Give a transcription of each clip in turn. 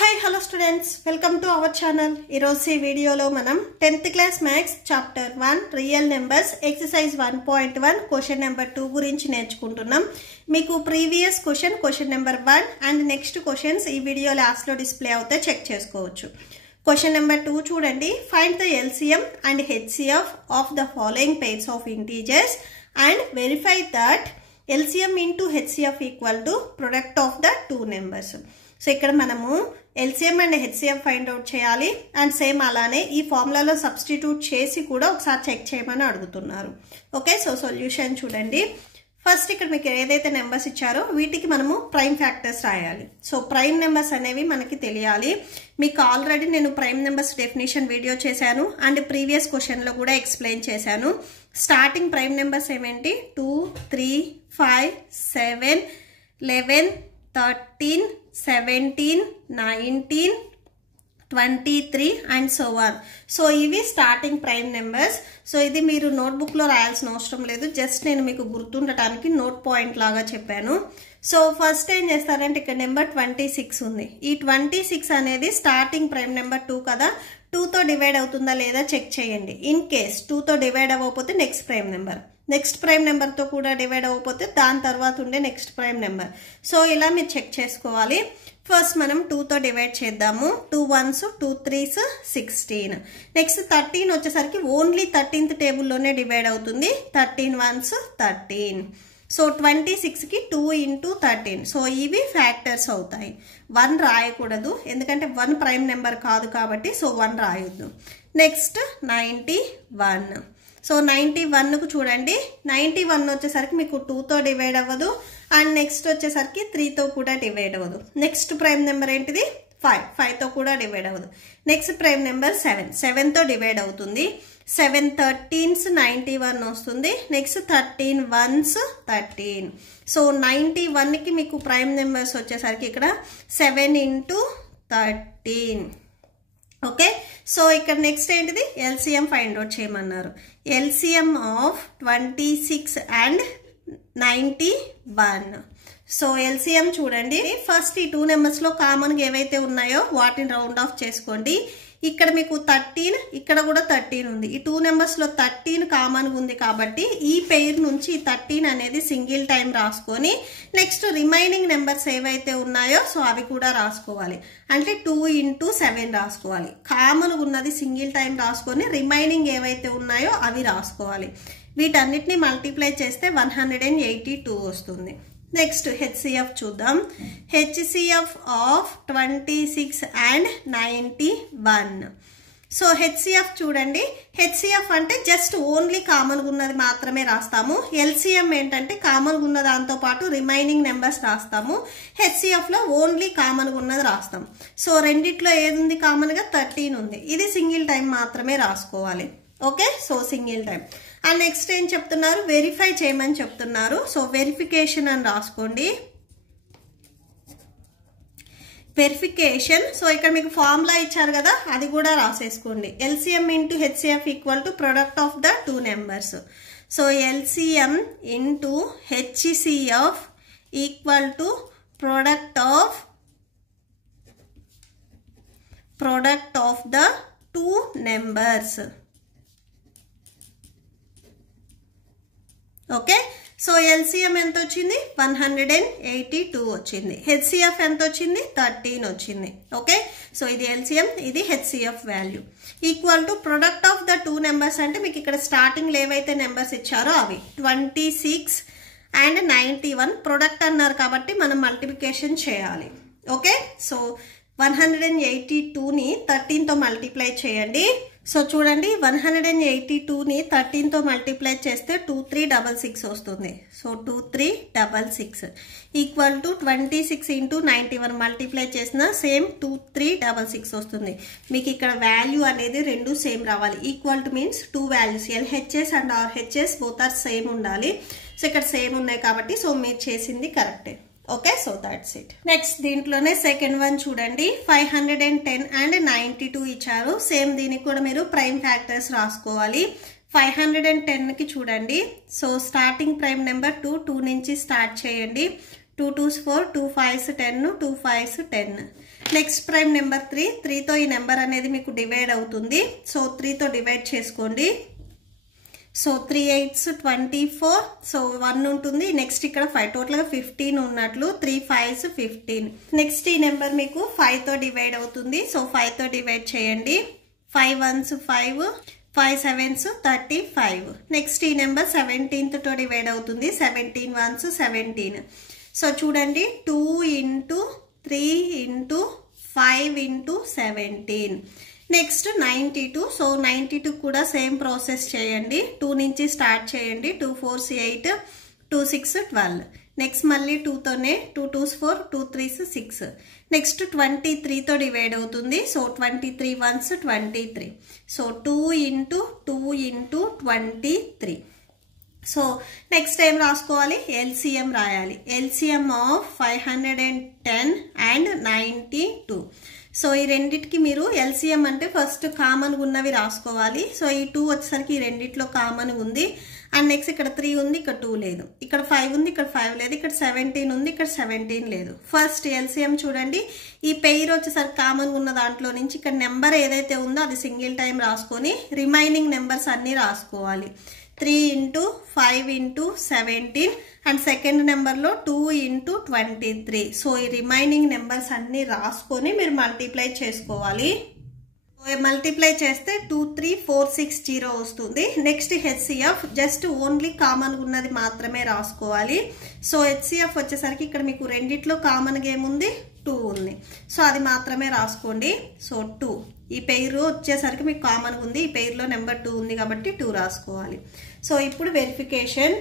Hi, hello students. Welcome to our channel. ఈరోజు వీడియోలో మనం 10th class maths chapter 1 real numbers exercise 1.1 question number 2 గురించి నేర్చుకుంటున్నాం. మీకు previous question number 1 and next questions ఈ video last లో డిస్ప్లే అవుతే చెక్ చేసుకోవచ్చు. క్వశ్చన్ నెంబర్ 2 చూడండి. Find the LCM and HCF of the following pairs of integers and verify that LCM into HCF equal to product of the two numbers. So ఇక్కడ మనము LCM and HCF find out చేయాలి and same అలానే ఈ ఫార్ములాలో substitute చేసి కూడా ఒకసారి check చేయమని అడుగుతున్నారు. ఓకే, సో సొల్యూషన్ చూడండి. ఫస్ట్ ఇక్కడ మీకు ఏదైతే నెంబర్స్ ఇచ్చారో వీటికి మనము ప్రైమ్ ఫ్యాక్టర్స్ రాయాలి. సో ప్రైమ్ నెంబర్స్ అనేవి మనకి తెలియాలి. మీకు ఆల్రెడీ నేను ప్రైమ్ నెంబర్స్ డెఫినేషన్ వీడియో చేశాను అండ్ ప్రీవియస్ క్వశ్చన్లో కూడా ఎక్స్ప్లెయిన్ చేశాను. స్టార్టింగ్ ప్రైమ్ నెంబర్స్ ఏమేంటి 2, 3, 5, 7, 11, 13, 17, 19, 23 అండ్ సో ఆన్. సో ఇవి స్టార్టింగ్ ప్రైమ్ నెంబర్స్. సో ఇది మీరు నోట్బుక్ లో రాయాల్సిన అవసరం లేదు, జస్ట్ నేను మీకు గుర్తుండటానికి నోట్ పాయింట్ లాగా చెప్పాను. సో ఫస్ట్ ఏం చేస్తారంటే ఇక్కడ నెంబర్ 26 ఉంది. ఈ 26 అనేది స్టార్టింగ్ ప్రైమ్ నెంబర్ 2 కదా, 2తో డివైడ్ అవుతుందా లేదా చెక్ చేయండి. ఇన్ కేస్ 2తో డివైడ్ అవ్వకపోతే నెక్స్ట్ ప్రైమ్ నెంబర్తో కూడా డివైడ్ అవ్వకపోతే దాని తర్వాత ఉండే నెక్స్ట్ ప్రైమ్ నెంబర్. సో ఇలా మీరు చెక్ చేసుకోవాలి. ఫస్ట్ మనం 2తో డివైడ్ చేద్దాము. 2 1s 2 3s 16. నెక్స్ట్ 13 వచ్చేసరికి ఓన్లీ 13th టేబుల్లోనే డివైడ్ అవుతుంది. 13 1s 13. సో 26కి 2 into 13. సో ఇవి ఫ్యాక్టర్స్ అవుతాయి. 1 రాయకూడదు ఎందుకంటే 1 ప్రైమ్ నెంబర్ కాదు కాబట్టి, సో 1 రాయొద్దు. నెక్స్ట్ 91. సో 91కు చూడండి, 91 వచ్చేసరికి మీకు 2తో డివైడ్ అవ్వదు అండ్ నెక్స్ట్ వచ్చేసరికి 3తో కూడా డివైడ్ అవ్వదు. నెక్స్ట్ ప్రైమ్ నెంబర్ ఏంటిది 5తో కూడా డివైడ్ అవ్వదు. నెక్స్ట్ ప్రైమ్ నెంబర్ 7తో డివైడ్ అవుతుంది. 7 13s 91 వస్తుంది. Next 13 1s 13. సో 91కి మీకు ప్రైమ్ నెంబర్స్ వచ్చేసరికి ఇక్కడ 7 into 13. ఓకే, సో ఇక్కడ నెక్స్ట్ ఏంటిది LCM ఫైండ్ అవుట్ చేయమన్నారు. LCM of 26 and 91. So LCM చూడండి. ఫస్ట్ ఈ 2 నెంబర్స్ లో కామన్ గా ఏవైతే ఉన్నాయో వాటిని రౌండ్ ఆఫ్ చేసుకోండి. ఇక్కడ మీకు 13, ఇక్కడ కూడా 13 ఉంది. ఈ 2 నెంబర్స్ లో 13 కామన్ ఉంది కాబట్టి ఈ పెయిర్ నుంచి 13 అనేది సింగిల్ టైం రాసుకొని నెక్స్ట్ రిమైనింగ్ నెంబర్స్ ఏవైతే ఉన్నాయో సో అవి కూడా రాసుకోవాలి. అంటే 2 into 7 రాసుకోవాలి. కామన్ ఉన్నది సింగిల్ టైం రాసుకొని రిమైనింగ్ ఏవైతే ఉన్నాయో అవి రాసుకోవాలి. వీటన్నిటిని మల్టిప్లై చేస్తే 182 వస్తుంది. నెక్స్ట్ HCF చూద్దాం. HCF of 26 and 91. So HCF చూడండి. HCF అంటే జస్ట్ ఓన్లీ కామన్ ఉన్నది మాత్రమే రాస్తాము. LCM ఏంటంటే కామన్ ఉన్న దాంతో పాటు రిమైనింగ్ నెంబర్స్ రాస్తాము. HCF లో ఓన్లీ కామన్ ఉన్నది రాస్తాం. సో రెండిట్లో ఏది ఉంది కామన్ గా 13 ఉంది. ఇది సింగిల్ టైం మాత్రమే రాసుకోవాలి. Okay, so single time. And next ఏం చెప్తున్నారు, వెరిఫై చేయమని చెప్తున్నారు. సో వెరిఫికేషన్ అని రాసుకోండి. వెరిఫికేషన్. సో ఇక్కడ మీకు ఫార్ములా ఇచ్చారు కదా, అది కూడా రాసేసుకోండి. LCM into HCF equal to product of the 2 numbers. So LCM into HCF equal to product of the 2 numbers. Okay, so LCM ఎంత వచ్చింది 182 వచ్చింది. HCF ఎంత వచ్చింది 13 వచ్చింది. ఓకే, సో ఇది LCM, ఇది HCF value. Equal to product of the 2 numbers అంటే మీకు ఇక్కడ స్టార్టింగ్ లో ఏవైతే నెంబర్స్ ఇచ్చారో అవి 26 అండ్ 91 ప్రొడక్ట్ అన్నారు కాబట్టి మనం మల్టిప్లికేషన్ చేయాలి. ఓకే, సో 182ని 13తో మల్టిప్లై చేయండి. సో చూడండి, 182ని 13తో మల్టిప్లై చేస్తే 2366 వస్తుంది. So 2366 equal to 26 into 91 multiply చేసిన సేమ్ 2366 వస్తుంది. మీకు ఇక్కడ వాల్యూ అనేది రెండు సేమ్ రావాలి. Equal to means 2 values LHS and RHS both are same ఉండాలి. సో ఇక్కడ సేమ్ ఉన్నాయి కాబట్టి సో మీరు చేసింది కరెక్టే. Okay, so that's it. Next దీంట్లోనే సెకండ్ వన్ చూడండి. 510 అండ్ 92 ఇచ్చారు. సేమ్ దీనికి కూడా మీరు ప్రైమ్ ఫ్యాక్టర్స్ రాసుకోవాలి. 510కి చూడండి. సో స్టార్టింగ్ ప్రైమ్ నెంబర్ 2 నుంచి స్టార్ట్ చేయండి. 2 2s 4, 2 5s 10, 2 5s 10. Next prime number 3, 3తో ఈ నెంబర్ అనేది మీకు డివైడ్ అవుతుంది. సో 3తో డివైడ్ చేసుకోండి. సో 3 8s 24, సో 1 ఉంటుంది. నెక్స్ట్ ఇక్కడ 5, టోటల్గా 15 ఉన్నట్లు. 3 5s 15. నెక్స్ట్ ఈ నెంబర్ మీకు 5తో డివైడ్ అవుతుంది. సో 5తో డివైడ్ చేయండి. 5 1s 5, 5 7s 35. నెక్స్ట్ ఈ నెంబర్ 17తో డివైడ్ అవుతుంది. 17 1s 17. సో చూడండి 2 into 3 into 5 into 17. Next 92. So 92 కూడా సేమ్ ప్రాసెస్ చేయండి. 2 నుంచి స్టార్ట్ చేయండి. 2 4s 8, 2 6 12. నెక్స్ట్ మళ్ళీ 2తోనే 2 2s 4, 2 3s 6. నెక్స్ట్ 23తో డివైడ్ అవుతుంది. So 23 1s 23. So 2 into 2 into 23. So next ఏం రాసుకోవాలి? ఎల్సిఎం రాయాలి. LCM of 510 and 92. సో ఈ రెండిటికి మీరు ఎల్సిఎం అంటే ఫస్ట్ కామన్ ఉన్నవి రాసుకోవాలి. సో ఈ 2 వచ్చేసరికి ఈ రెండిట్లో కామన్ ఉంది. అండ్ నెక్స్ట్ ఇక్కడ 3 ఉంది, ఇక్కడ 2 లేదు. ఇక్కడ 5 ఉంది, ఇక్కడ 5 లేదు. ఇక్కడ 17 ఉంది, ఇక్కడ 17 లేదు. ఫస్ట్ ఎల్సిఎం చూడండి. ఈ పెయిర్ వచ్చేసరికి కామన్ ఉన్న దాంట్లో నుంచి ఇక్కడ నెంబర్ ఏదైతే ఉందో అది సింగిల్ టైం రాసుకొని రిమైనింగ్ నెంబర్స్ అన్నీ రాసుకోవాలి. 3 into 5 into 17 అండ్ సెకండ్ నెంబర్లో 2 into 23. సో ఈ రిమైనింగ్ నెంబర్స్ అన్నీ రాసుకొని మీరు మల్టిప్లై చేసుకోవాలి. మల్టిప్లై చేస్తే 2 3 4 6 0 వస్తుంది. Next HCF just only common ఉన్నది మాత్రమే రాసుకోవాలి. సో హెచ్సిఎఫ్ వచ్చేసరికి ఇక్కడ మీకు రెండిట్లో కామన్గా ఏముంది? 2 ఉంది. సో అది మాత్రమే రాసుకోండి. సో 2 ఈ పేరు వచ్చేసరికి మీకు కామన్ ఉంది. ఈ పేరులో నెంబర్ 2 ఉంది కాబట్టి 2 రాసుకోవాలి. సో ఇప్పుడు వెరిఫికేషన్.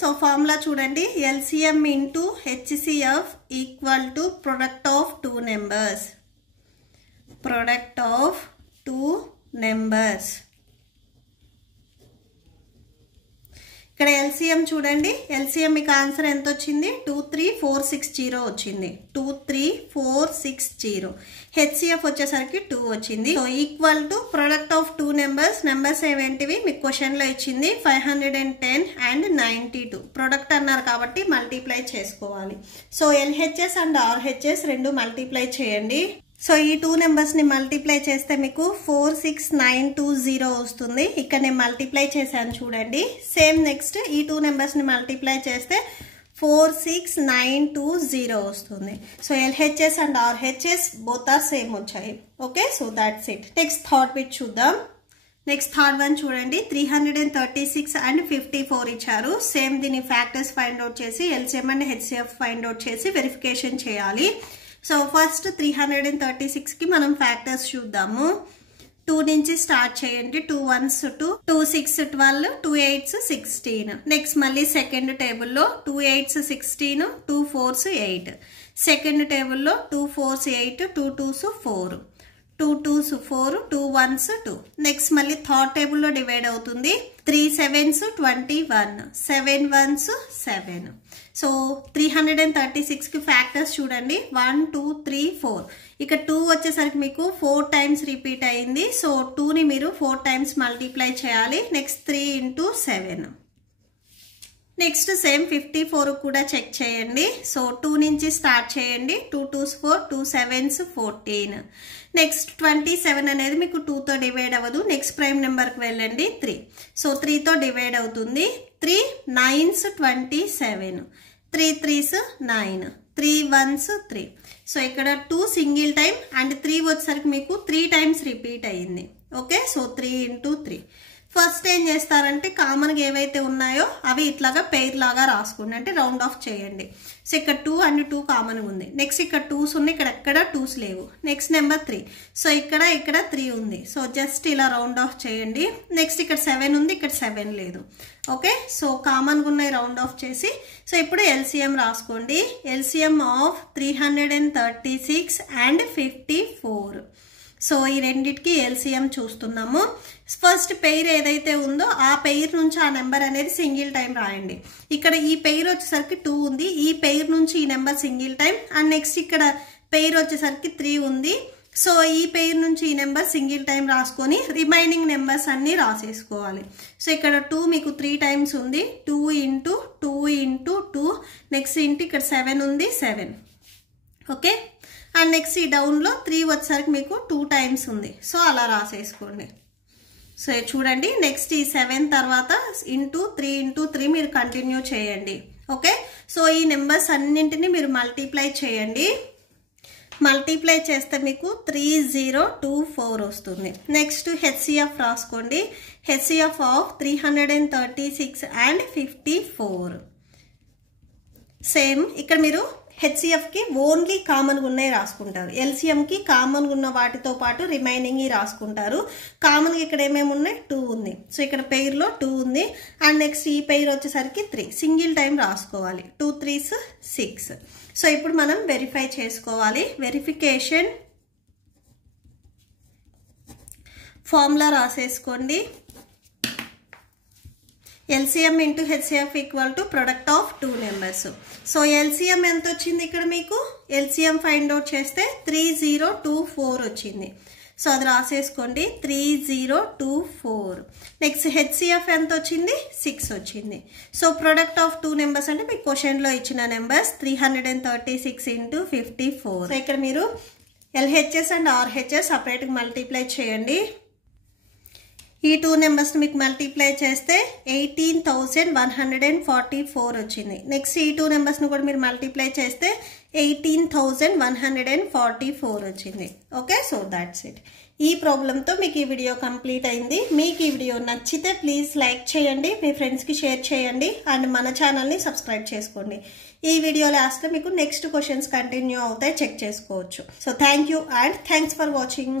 సో ఫార్ములా చూడండి. LCM into HCF equal to product of 2 numbers. Product of 2 numbers. ఇక్కడ ఎల్సిఎం చూడండి. ఎల్సిఎం మీకు ఆన్సర్ ఎంత వచ్చింది? 23460 వచ్చింది. 23460. హెచ్సిఎఫ్ వచ్చేసరికి 2 వచ్చింది. So equal to product of 2 numbers. Numbers ఏవేంటివి మీకు క్వశ్చన్లో ఇచ్చింది? 510 and 92. ప్రొడక్ట్ అన్నారు కాబట్టి మల్టిప్లై చేసుకోవాలి. సో ఎల్హెచ్ఎస్ అండ్ ఆర్హెచ్ఎస్ రెండు మల్టిప్లై చేయండి. సో ఈ 2 నెంబర్స్ ని మల్టిప్లై చేస్తే మీకు 46920 వస్తుంది. ఇక్కడ నేను మల్టిప్లై చేశాను చూడండి. సేమ్ నెక్స్ట్ ఈ 2 నెంబర్స్ ని మల్టిప్లై చేస్తే 46920 వస్తుంది. So LHS and RHS both are same వచ్చాయి. Okay, so that's it. Next third bit చూద్దాం. నెక్స్ట్ థర్డ్ వన్ చూడండి. 336 and 54 ఇచ్చారు. సేమ్ దీని ఫ్యాక్టర్స్ ఫైండ్ అవుట్ చేసి LCM and HCF find out చేసి వెరిఫికేషన్ చేయాలి. సో ఫస్ట్ 336కి మనం ఫ్యాక్టర్స్ చూద్దాము. 2 నుంచి స్టార్ట్ చేయండి. 2 1s 2, 2 6 12, 2 8s 16. నెక్స్ట్ మళ్ళీ సెకండ్ టేబుల్లో 2 8s 16, 2 4s 8. సెకండ్ టేబుల్లో 2 4s 8, 2 2s 4, 2 2s 4, 2 1s 2. Next మళ్ళీ థర్డ్ టేబుల్లో డివైడ్ అవుతుంది. 3 7s 21, 7 1s 7. సో 336కి ఫ్యాక్టర్స్ చూడండి. 1 2 3 4. ఇక 2 వచ్చేసరికి మీకు 4 టైమ్స్ రిపీట్ అయింది. సో 2ని మీరు 4 టైమ్స్ మల్టిప్లై చేయాలి. Next 3 into 7. నెక్స్ట్ సేమ్ 54 కూడా చెక్ చేయండి. సో 2 నుంచి స్టార్ట్ చేయండి. 2 2s 4, 2 7s 14. నెక్స్ట్ 27 అనేది మీకు 2తో డివైడ్ అవ్వదు. నెక్స్ట్ ప్రైమ్ నెంబర్కి వెళ్ళండి. 3. సో 3తో డివైడ్ అవుతుంది. 3 9s 27, 3 3s 9, 3 1s 3. సో ఇక్కడ 2 సింగిల్ టైం అండ్ 3 వచ్చేసరికి మీకు 3 టైమ్స్ రిపీట్ అయ్యింది. Okay, so 3 into 3. ఫస్ట్ ఏం చేస్తారంటే కామన్గా ఏవైతే ఉన్నాయో అవి ఇట్లాగా పెయిర్ లాగా రాసుకోండి, అంటే రౌండ్ ఆఫ్ చేయండి. సో ఇక్కడ 2 and 2 కామన్గా ఉంది. నెక్స్ట్ ఇక్కడ 2s ఉన్నాయి, ఇక్కడ ఎక్కడ 2s లేవు. Next number 3. సో ఇక్కడ 3 ఉంది. సో జస్ట్ ఇలా రౌండ్ ఆఫ్ చేయండి. నెక్స్ట్ ఇక్కడ 7 ఉంది, ఇక్కడ 7 లేదు. ఓకే, సో కామన్గా ఉన్నాయి రౌండ్ ఆఫ్ చేసి. సో ఇప్పుడు ఎల్సిఎం రాసుకోండి. LCM of 336 and 54. సో ఈ రెండిటికి ఎల్సిఎం చూస్తున్నాము. ఫస్ట్ పెయిర్ ఏదైతే ఉందో ఆ పెయిర్ నుంచి ఆ నెంబర్ అనేది సింగిల్ టైం రాయండి. ఇక్కడ ఈ పెయిర్ వచ్చేసరికి 2 ఉంది. ఈ పెయిర్ నుంచి ఈ number single time and next ఇక్కడ పెయిర్ వచ్చేసరికి 3 ఉంది. సో ఈ పెయిర్ నుంచి ఈ నెంబర్ సింగిల్ టైం రాసుకొని రిమైనింగ్ నెంబర్స్ అన్ని రాసేసుకోవాలి. సో ఇక్కడ 2 మీకు 3 టైమ్స్ ఉంది. 2 into 2 into 2. నెక్స్ట్ ఇంటి ఇక్కడ 7 ఉంది, 7. ఓకే, అండ్ నెక్స్ట్ ఈ డౌన్లో 3 వచ్చేసరికి మీకు 2 టైమ్స్ ఉంది. సో అలా రాసేసుకోండి. సో చూడండి, నెక్స్ట్ ఈ 7 తర్వాత ఇంటూ 3 మీరు కంటిన్యూ చేయండి. ఓకే, సో ఈ నెంబర్స్ అన్నింటినీ మీరు మల్టిప్లై చేయండి. మల్టిప్లై చేస్తే మీకు 3024 వస్తుంది. నెక్స్ట్ హెచ్సిఎఫ్ రాసుకోండి. HCF of 336 and 54. సేమ్ ఇక్కడ మీరు హెచ్సిఎఫ్కి ఓన్లీ కామన్గా ఉన్నాయి రాసుకుంటారు. ఎల్సిఎంకి కామన్గా ఉన్న వాటితో పాటు రిమైనింగ్ రాసుకుంటారు. కామన్గా ఇక్కడ ఏమేమి ఉన్నాయి, 2 ఉంది. సో ఇక్కడ పెయిర్లో 2 ఉంది. అండ్ నెక్స్ట్ ఈ పెయిర్ వచ్చేసరికి 3 సింగిల్ టైం రాసుకోవాలి. 2 3s 6. సో ఇప్పుడు మనం వెరిఫై చేసుకోవాలి. వెరిఫికేషన్ ఫార్ములా రాసేసుకోండి. LCM into HCF equal to product of 2 numbers. So LCM ఎంత వచ్చింది ఇక్కడ మీకు? LCM ఫైండ్ అవుట్ చేస్తే 3024 వచ్చింది. సో అది రాసేసుకోండి, 3024. నెక్స్ట్ HCF ఎంత వచ్చింది? 6 వచ్చింది. సో ప్రొడక్ట్ ఆఫ్ 2 నెంబర్స్ అంటే మీకు క్వశ్చన్లో ఇచ్చిన నెంబర్స్ 336 into 54. సో ఇక్కడ మీరు LHS అండ్ RHS సపరేట్గా మల్టిప్లై చేయండి. ఈ 2 నెంబర్స్ మీకు మల్టిప్లై చేస్తే 18,144 వచ్చింది. నెక్స్ట్ ఈ 2 నెంబర్స్ను కూడా మీరు మల్టిప్లై చేస్తే 18,144 వచ్చింది. Okay, so that's it. ఈ ప్రాబ్లంతో మీకు ఈ వీడియో కంప్లీట్ అయింది. మీకు ఈ వీడియో నచ్చితే ప్లీజ్ లైక్ చేయండి, మీ ఫ్రెండ్స్కి షేర్ చేయండి అండ్ మన ఛానల్ని సబ్స్క్రైబ్ చేసుకోండి. ఈ వీడియో లాస్ట్లో మీకు నెక్స్ట్ క్వశ్చన్స్ కంటిన్యూ అవుతాయి, చెక్ చేసుకోవచ్చు. So thank you and thanks for watching.